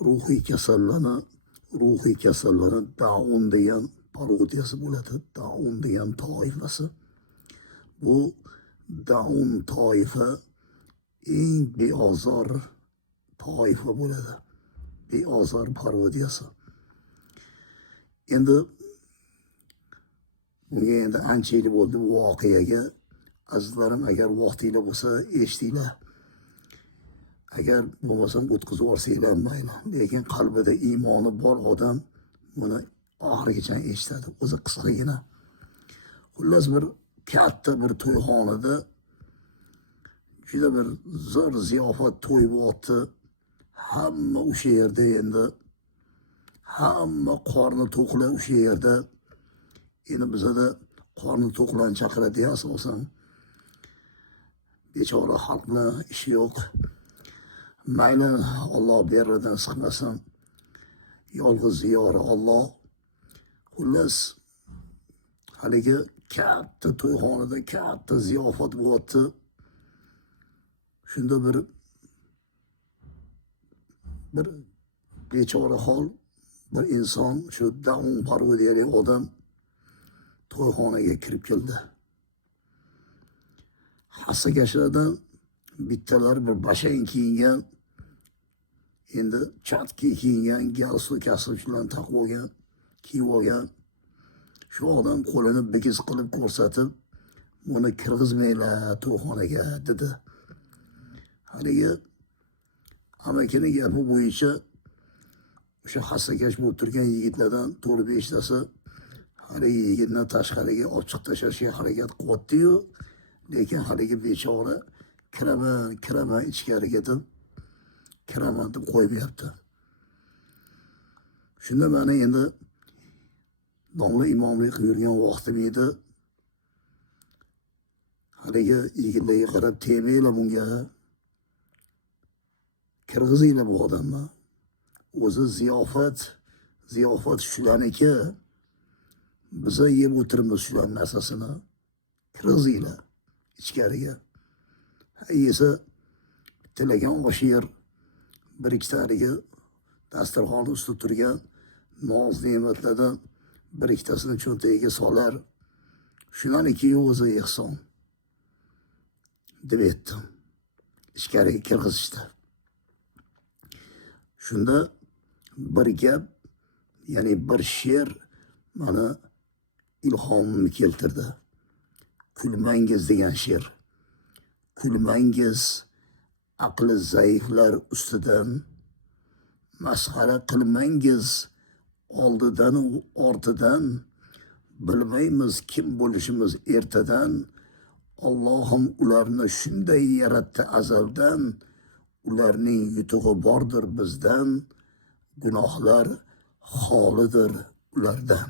ruhiy kasallarni Daun degan parodiyasi bo'ladi. Daun degan toifasi. Bu Daun toifa eng beozor toifa bo'ladi. Beozor parodiyasi. Endi bunga endi ancha yil bo'ldi bu voqeaga. Azizlarim, agar vaqtinglar bo'lsa eshitinglar. Agar bo'lmasam o'tkazib yuborsanglar mayli. Lekin qalbida iymoni bor odam buni oxirigacha eshitadi. O'zi qisqagina. Xullas bir katta bir to'yxonada juda bir zo'r ziyofat to'y bo'lyapti. Hamma o'sha yerda endi hamma qorni to'qlar o'sha yerda. Endi bizada qorni to'qlarni chaqiradi asosan. Bechora xalq bilan ishi yo'q. Mayli Alloh beridan siqmasin. Yolg'iz ziyori Alloh. Xullas haligi katta to'yxonada katta ziyofat bo'lyapti. Shunda bir bechora hol bir inson, shu Daun parodiyali odam to'yxonaga kirib keldi. Hassakashlardan bittalar bir bashang kiyingan, endi chatki kiyingan, galstuk kasrchilarni taqib olgan, kiyib olgan. Shu odam qo'lini bigiz qilib ko'rsatib, buni kirgizmanglar to'yxonaga dedi. Haligi amakini gapi bo'yicha o'sha hassakash bo'lib turgan yigitlardan 4-5 tasi haligi yigitni tashqariga ochiq tashlashga harakat qilyapti-yu, lekin haligi bechora kiraman ichkariga deb kiraman deb qo'ymayapti. Shunda meni endi domla imomlik qilib yurgan vaqtim edi. Haligi yigitlarga qarab, tegmanglar bunga, kirgizinglar bu odamni. O'zi ziyofat shularniki. Biza yeb o'tiribmiz shularning narsasini. Kirgizinglar ichkariga. Yesa bittalagan osh yer, bir ikkita haligi dasturxon ustida turgan noz ne'matlardan bir ikkitasini cho'ntagiga solar. Shularniki o'zi ehson deb aytdim. Ichkariga kirgizishdi. Shunda bir gap, ya'ni bir she'r mana ilhomimni keltirdi. Kulmangiz degan she'r. Kulmangiz aqli zaiflar ustidan, masxara qilmangiz oldidan u ortidan, bilmaymiz kim bo'lishimiz ertadan. Allohim ularni shunday yaratdi azaldan, ularning yutug'i bordir bizdan, gunohlar xolidir ulardan.